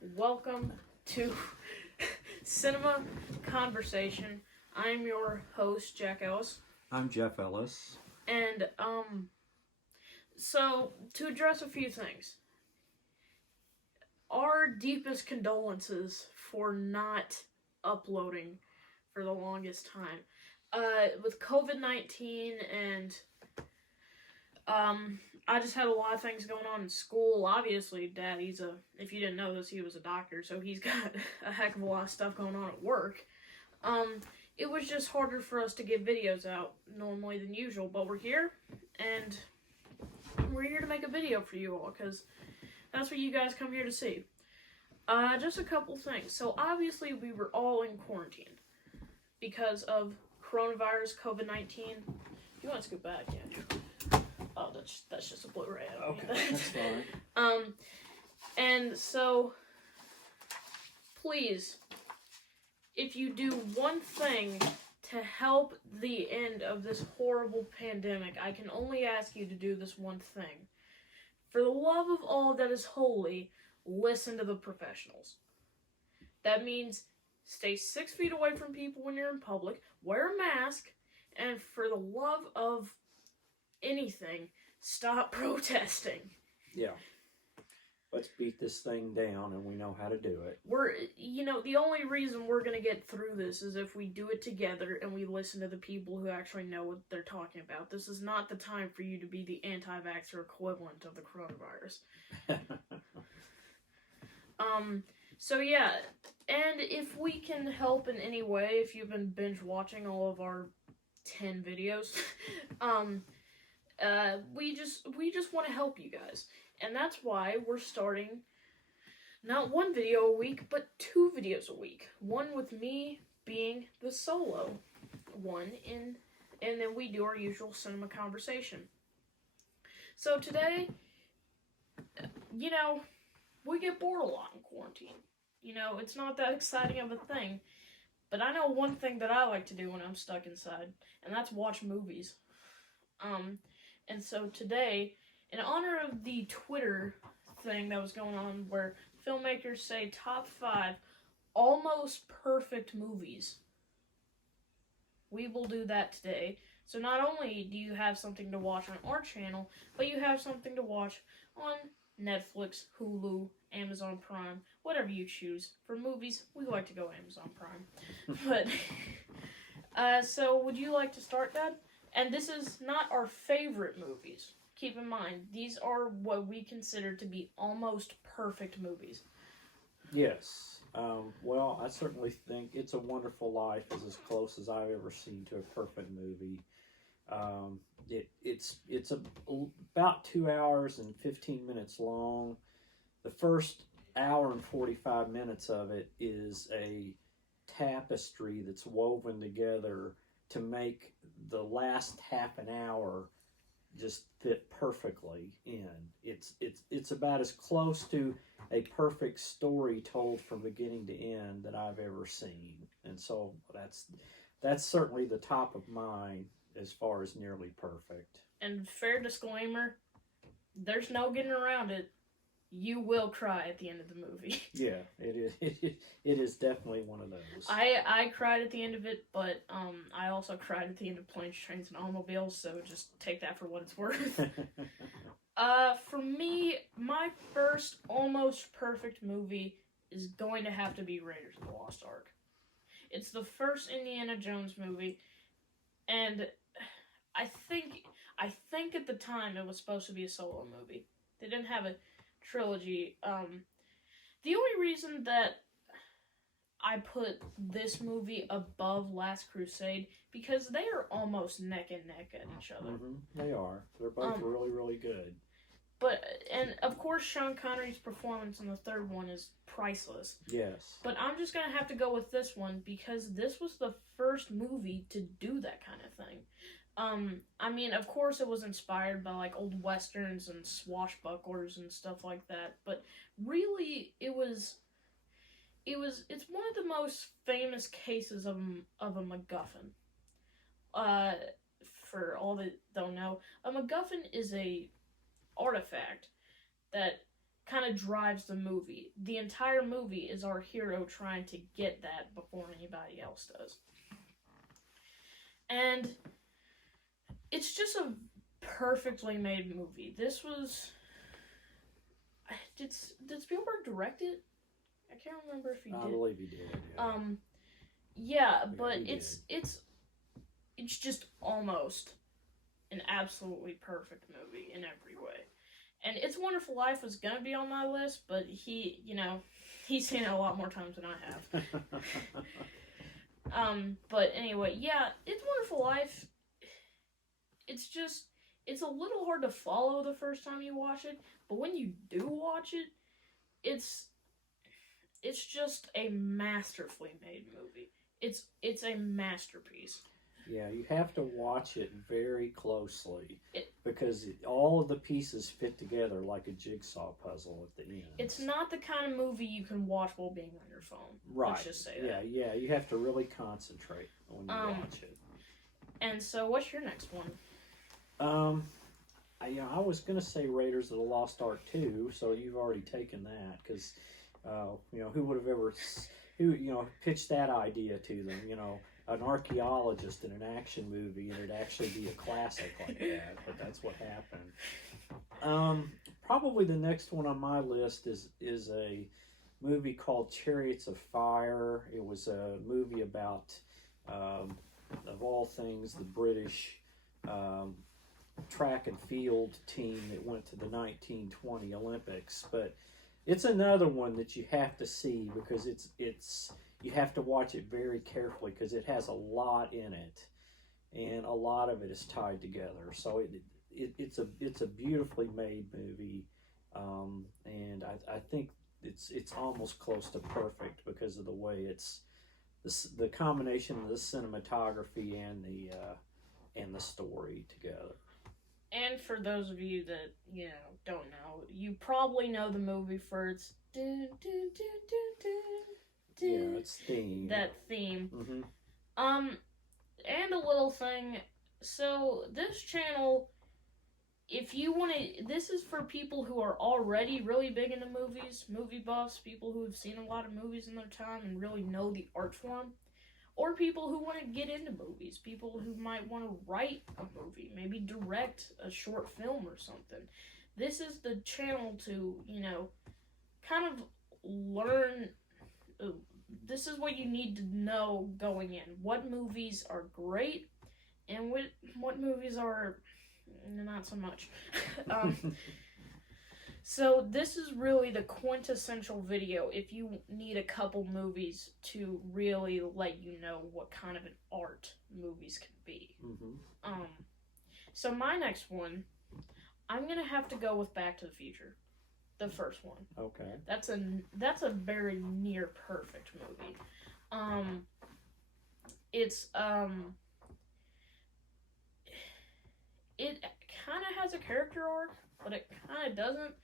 welcome to Cinema Conversation. I'm your host, Jack Ellis. I'm Jeff Ellis. And, so, to address a few things. Our deepest condolences for not uploading for the longest time. With COVID-19 and, I just had a lot of things going on in school. Obviously, Dad, if you didn't know this, he was a doctor, so he's got a heck of a lot of stuff going on at work. It was just harder for us to get videos out normally than usual, but we're here, and we're here to make a video for you all, because that's what you guys come here to see. Just a couple things. So, obviously, we were all in quarantine because of coronavirus, COVID-19. You want to scoot back, yeah? Oh, that's just a Blu-ray. Okay, that's fine. And so, please, if you do one thing to help the end of this horrible pandemic, I can only ask you to do this one thing. For the love of all that is holy, listen to the professionals. That means stay 6 feet away from people when you're in public, wear a mask, and for the love of anything, stop protesting. Yeah. Let's beat this thing down, and we know how to do it. The only reason we're going to get through this is if we do it together and we listen to the people who actually know what they're talking about. This is not the time for you to be the anti-vaxxer equivalent of the coronavirus. So yeah, and if we can help in any way, if you've been binge watching all of our 10 videos, we just want to help you guys. And that's why we're starting not one video a week, but 2 videos a week. One with me being the solo one, and then we do our usual cinema conversation. So today, we get bored a lot in quarantine. It's not that exciting of a thing. But I know one thing that I like to do when I'm stuck inside, and that's watch movies. And so today, in honor of the Twitter thing that was going on where filmmakers say top 5 almost perfect movies, we will do that today. So not only do you have something to watch on our channel, but you have something to watch on Netflix, Hulu, Amazon Prime, whatever you choose. For movies, we like to go Amazon Prime. But, so would you like to start, Dad? And this is not our favorite movies. Keep in mind, these are what we consider to be almost perfect movies. Yes. Well, I certainly think It's a Wonderful Life is as close as I've ever seen to a perfect movie. It's about 2 hours and 15 minutes long. The first hour and 45 minutes of it is a tapestry that's woven together to make the last half an hour just fit perfectly in. It's about as close to a perfect story told from beginning to end that I've ever seen. And so that's certainly the top of mine as far as nearly perfect. And fair disclaimer, there's no getting around it. You will cry at the end of the movie. Yeah, it is definitely one of those. I cried at the end of it, but I also cried at the end of Planes, Trains, and Automobiles, so just take that for what it's worth. For me, my first almost perfect movie is going to have to be Raiders of the Lost Ark. It's the first Indiana Jones movie, and I think at the time it was supposed to be a solo movie. They didn't have a trilogy. The only reason that I put this movie above Last Crusade, because they are almost neck and neck at each other. Mm-hmm. They are. They're both really, really good. And of course Sean Connery's performance in the third one is priceless. Yes. But I'm just going to have to go with this one, because this was the first movie to do that kind of thing. I mean, of course it was inspired by, like, old westerns and swashbucklers and stuff like that, but really it's one of the most famous cases of a MacGuffin. For all that don't know, a MacGuffin is a artifact that kind of drives the movie. The entire movie is our hero trying to get that before anybody else does. And it's just a perfectly made movie. This was... Did Spielberg direct it? I can't remember if he did. I believe he did. Yeah, but it's just almost an absolutely perfect movie in every way. And It's a Wonderful Life was gonna be on my list, but he's seen it a lot more times than I have. But anyway, yeah, It's a Wonderful Life. It's a little hard to follow the first time you watch it, but when you do watch it, it's just a masterfully made movie. It's a masterpiece. Yeah, you have to watch it very closely because all of the pieces fit together like a jigsaw puzzle at the end. It's not the kind of movie you can watch while being on your phone. Right. Let's just say that. Yeah, you have to really concentrate when you watch it. And so, what's your next one? I was going to say Raiders of the Lost Ark 2, so you've already taken that because, who would have ever, pitched that idea to them, an archaeologist in an action movie, and it'd actually be a classic like that, but that's what happened. Probably the next one on my list is a movie called Chariots of Fire. It was a movie about, of all things, the British track and field team that went to the 1920 Olympics, but it's another one that you have to see because it's you have to watch it very carefully because it has a lot in it, and a lot of it is tied together. So it's a beautifully made movie, and I think it's almost close to perfect because of the way it's the combination of the cinematography and the story together. And for those of you that, don't know, you probably know the movie for its its theme. That theme. Mm-hmm. And a little thing. So, this channel, if you want to, this is for people who are already really big into movies, movie buffs, people who have seen a lot of movies in their time and really know the art form. Or people who want to get into movies. People who might want to write a movie. Maybe direct a short film or something. This is the channel to, kind of learn. This is what you need to know going in. What movies are great and what movies are not so much. So this is really the quintessential video if you need a couple movies to really let you know what kind of an art movies can be. Mm-hmm. So my next one, I'm gonna have to go with Back to the Future, the first one. Okay. That's a very near perfect movie. It kind of has a character arc, but it kind of doesn't.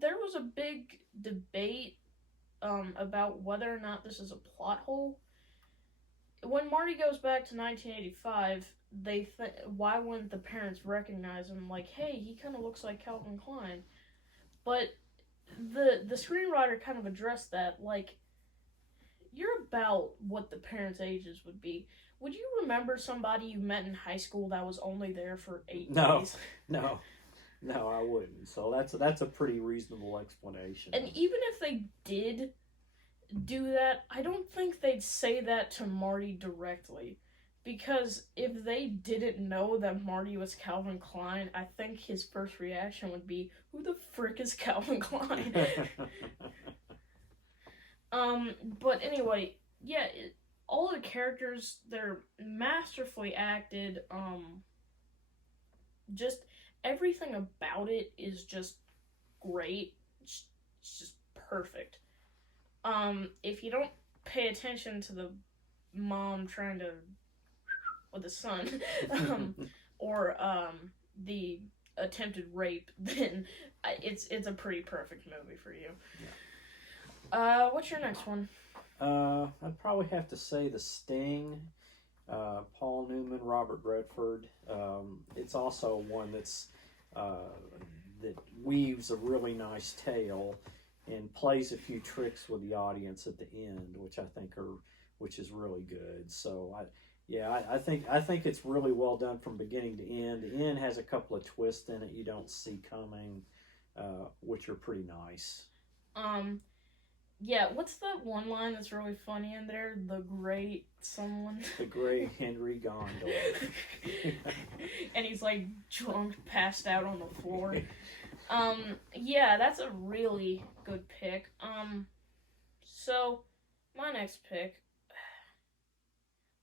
There was a big debate, about whether or not this is a plot hole. When Marty goes back to 1985, why wouldn't the parents recognize him? Like, hey, he kind of looks like Calvin Klein. But the screenwriter kind of addressed that, like, you're about what the parents' ages would be. Would you remember somebody you met in high school that was only there for 8 days? No, I wouldn't. So that's a pretty reasonable explanation. And even if they did do that, I don't think they'd say that to Marty directly. Because if they didn't know that Marty was Calvin Klein, I think his first reaction would be, who the frick is Calvin Klein? But anyway, yeah, all the characters, they're masterfully acted. Just everything about it is just great. It's just perfect. If you don't pay attention to the mom trying to with the son, or the attempted rape, then it's a pretty perfect movie for you. Yeah. What's your next one? I'd probably have to say The Sting. Paul Newman, Robert Redford. It's also one that's that weaves a really nice tale and plays a few tricks with the audience at the end, which is really good. So I think it's really well done from beginning to end. The end has a couple of twists in it you don't see coming, which are pretty nice. Yeah, what's that one line that's really funny in there? The great someone. The great Henry Gondor. And he's like drunk, passed out on the floor. Yeah, that's a really good pick. So my next pick,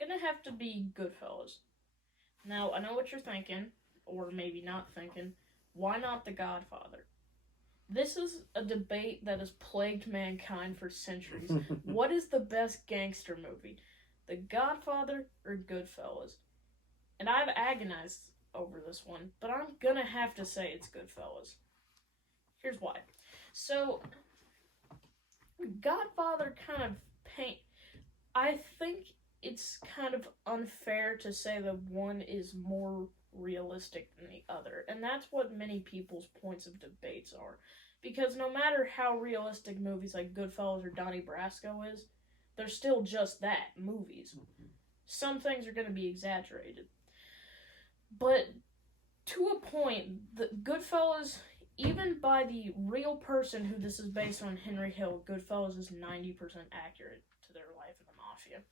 gonna have to be Goodfellas. Now I know what you're thinking, or maybe not thinking. Why not The Godfather? This is a debate that has plagued mankind for centuries. What is the best gangster movie? The Godfather or Goodfellas? And I've agonized over this one, but I'm gonna have to say it's Goodfellas. Here's why. So, Godfather kind of I think it's kind of unfair to say that one is more realistic than the other, and that's what many people's points of debates are. Because no matter how realistic movies like Goodfellas or Donnie Brasco is, they're still just that, movies. Some things are going to be exaggerated. But to a point, the Goodfellas, even by the real person who this is based on, Henry Hill, Goodfellas is 90% accurate to their life in the mafia.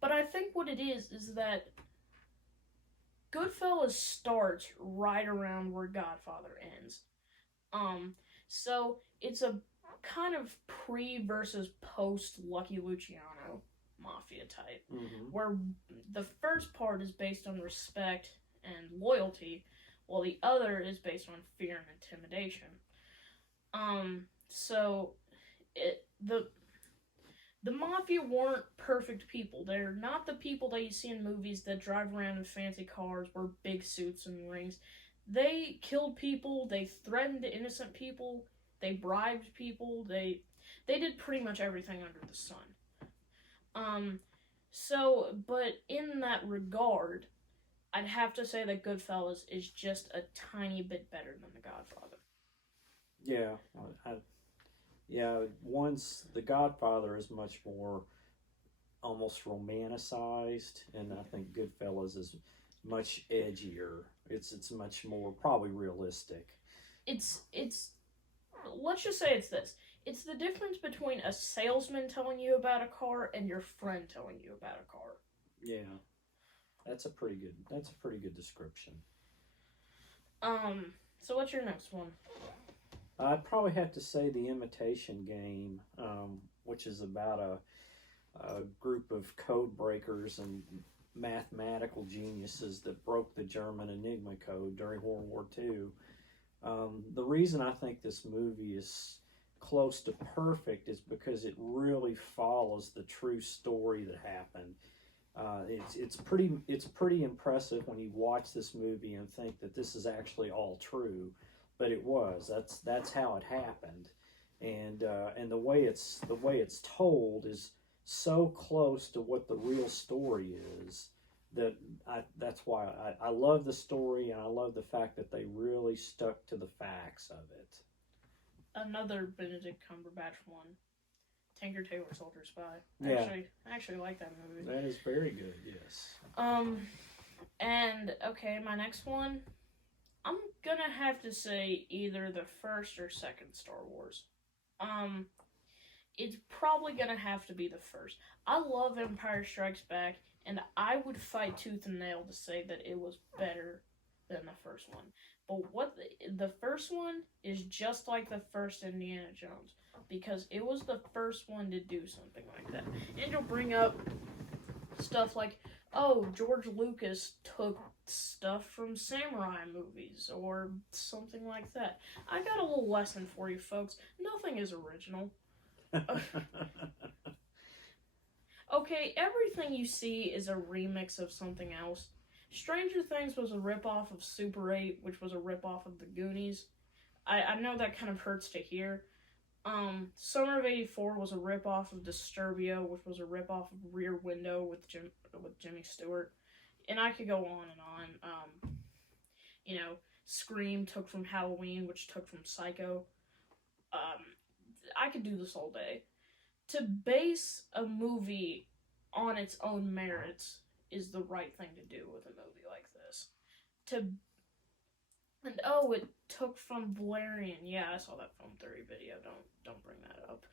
But I think what it is that Goodfellas starts right around where Godfather ends. So it's a kind of pre versus post Lucky Luciano mafia type, where the first part is based on respect and loyalty, while the other is based on fear and intimidation. So the mafia weren't perfect people. They're not the people that you see in movies that drive around in fancy cars, wear big suits and rings. They killed people, they threatened innocent people, they bribed people, they did pretty much everything under the sun. But in that regard, I'd have to say that Goodfellas is just a tiny bit better than The Godfather. Yeah, once The Godfather is much more almost romanticized, and I think Goodfellas is much edgier. It's much more probably realistic. It's let's just say it's this. It's the difference between a salesman telling you about a car and your friend telling you about a car. Yeah. That's a pretty good description. So what's your next one? I'd probably have to say The Imitation Game, which is about a group of code breakers and mathematical geniuses that broke the German Enigma code during World War II. The reason I think this movie is close to perfect is because it really follows the true story that happened. It's pretty impressive when you watch this movie and think that this is actually all true. But it was. That's how it happened, and the way it's told is so close to what the real story is that's why I love the story, and I love the fact that they really stuck to the facts of it. Another Benedict Cumberbatch one, Tinker Tailor Soldier Spy. Yeah. I actually like that movie. That is very good. Yes. And okay, my next one. I'm gonna have to say either the first or second Star Wars. It's probably gonna have to be the first. I love Empire Strikes Back, and I would fight tooth and nail to say that it was better than the first one. But the first one is just like the first Indiana Jones, because it was the first one to do something like that. And you'll bring up stuff like, oh, George Lucas took stuff from samurai movies or something like that. I got a little lesson for you folks. Nothing is original. Okay, everything you see is a remix of something else. Stranger Things was a ripoff of Super 8, which was a ripoff of The Goonies. I know that kind of hurts to hear. Summer of '84 was a ripoff of Disturbia, which was a ripoff of Rear Window with Jimmy Stewart. And I could go on and on. You know, Scream took from Halloween, which took from Psycho. I could do this all day. To base a movie on its own merits is the right thing to do with a movie like this. It took from Valerian. Yeah, I saw that film theory video. Don't bring that up.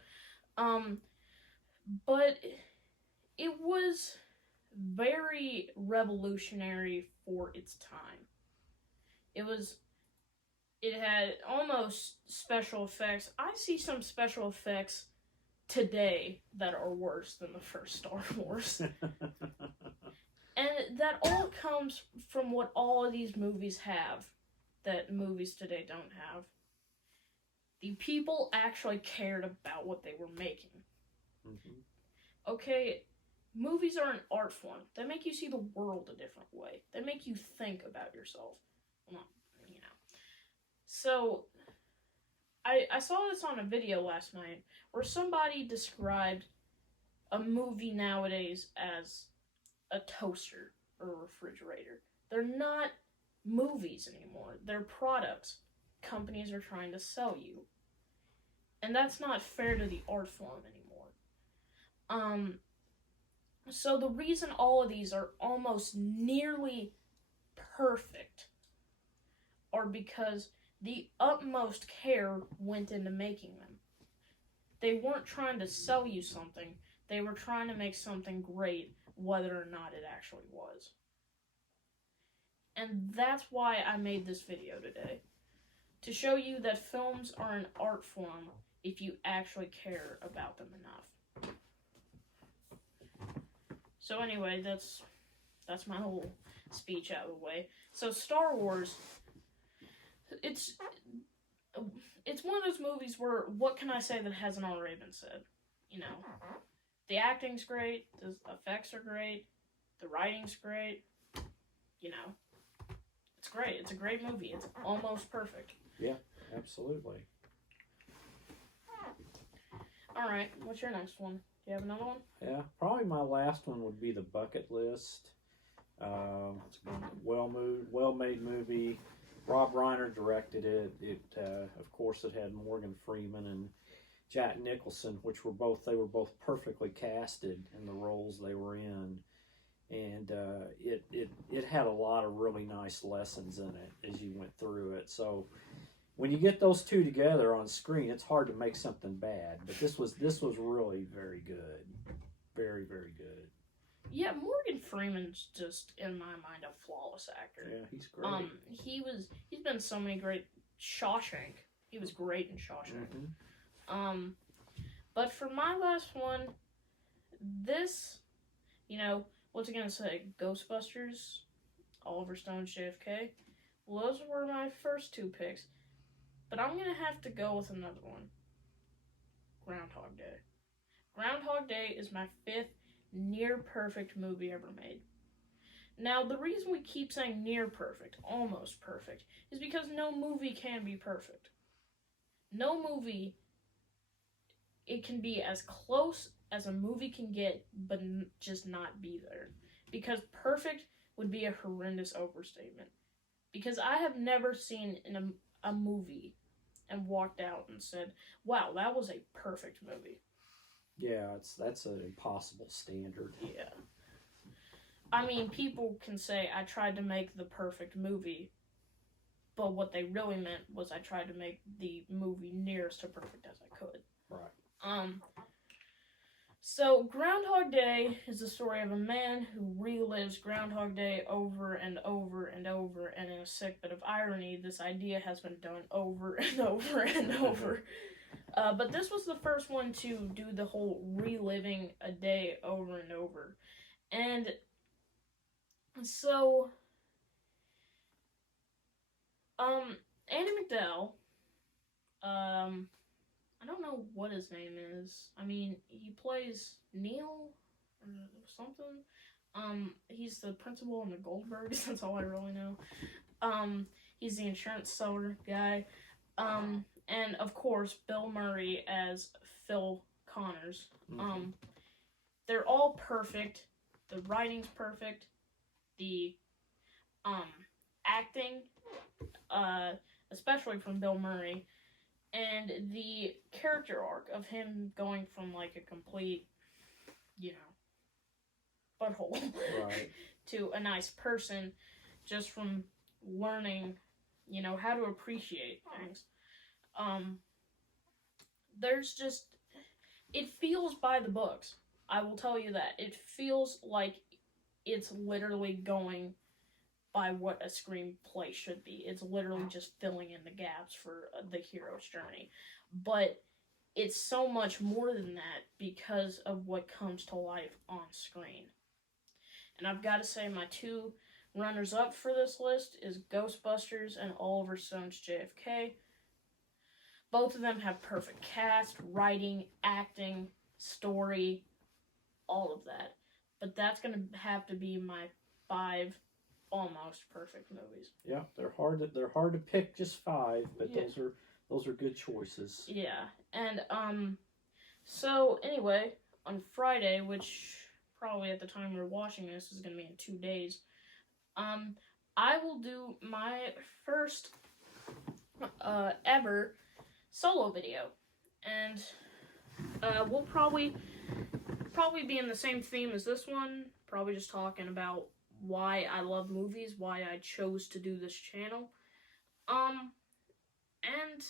But it was very revolutionary for its time. It had almost special effects. I see some special effects today that are worse than the first Star Wars. And that all comes from what all of these movies have that movies today don't have. The people actually cared about what they were making. Mm-hmm. Okay, movies are an art form. They make you see the world a different way. They make you think about yourself. Well, you know. So, I saw this on a video last night where somebody described a movie nowadays as a toaster or a refrigerator. They're not movies anymore. They're products companies are trying to sell you. And that's not fair to the art form anymore. So the reason all of these are almost nearly perfect are because the utmost care went into making them. They weren't trying to sell you something. They were trying to make something great, whether or not it actually was. And that's why I made this video today. To show you that films are an art form if you actually care about them enough. So anyway, that's my whole speech out of the way. So Star Wars, it's one of those movies where, what can I say that hasn't already been said? You know, the acting's great, the effects are great, the writing's great, you know. It's great. It's a great movie. It's almost perfect. Yeah, absolutely. Alright, what's your next one? Do you have another one? Yeah, probably my last one would be The Bucket List. Well-made movie. Rob Reiner directed it. Of course, it had Morgan Freeman and Jack Nicholson, they were both perfectly casted in the roles they were in. And it had a lot of really nice lessons in it as you went through it. So when you get those two together on screen, it's hard to make something bad. But this was really very good, very, very good. Yeah, Morgan Freeman's just, in my mind, a flawless actor. Yeah, he's great. He's been so many great. Shawshank. He was great in Shawshank. Mm-hmm. But for my last one, this, you know. What's it gonna say? Ghostbusters, Oliver Stone's JFK. Well, those were my first two picks. But I'm gonna have to go with another one. Groundhog Day. Groundhog Day is my 5th near-perfect movie ever made. Now, the reason we keep saying near-perfect, almost perfect, is because no movie can be perfect. No movie, it can be as close as a movie can get, but just not be there. Because perfect would be a horrendous overstatement. Because I have never seen in a movie and walked out and said, wow, that was a perfect movie. Yeah, that's an impossible standard. Yeah. I mean, people can say, I tried to make the perfect movie, but what they really meant was I tried to make the movie nearest to perfect as I could. Right. So, Groundhog Day is the story of a man who relives Groundhog Day over and over and over, and in a sick bit of irony, this idea has been done over and over and over. But this was the first one to do the whole reliving a day over and over. And so, Andy McDowell, I don't know what his name is. I mean, he plays Neil or something. He's the principal in the Goldbergs. That's all I really know. He's the insurance seller guy. And of course, Bill Murray as Phil Connors. Mm-hmm. They're all perfect. The writing's perfect. The acting especially from Bill Murray, and the character arc of him going from like a complete, you know, butthole Right. to a nice person, just from learning, you know, how to appreciate things. There's just, it feels by the books. I will tell you that. It feels like it's literally going by what a screenplay should be. It's literally just filling in the gaps for the hero's journey. But it's so much more than that because of what comes to life on screen. And I've got to say, my two runners up for this list is Ghostbusters and Oliver Stone's JFK. Both of them have perfect cast, writing, acting, story, all of that. But that's going to have to be my 5 almost perfect movies. Yeah, they're hard to pick just 5, but Yeah. those are good choices. Yeah. And so anyway, on Friday, which probably at the time we're watching this is going to be in 2 days, I will do my first ever solo video, and we'll probably be in the same theme as this one, probably just talking about why I love movies, why I chose to do this channel, and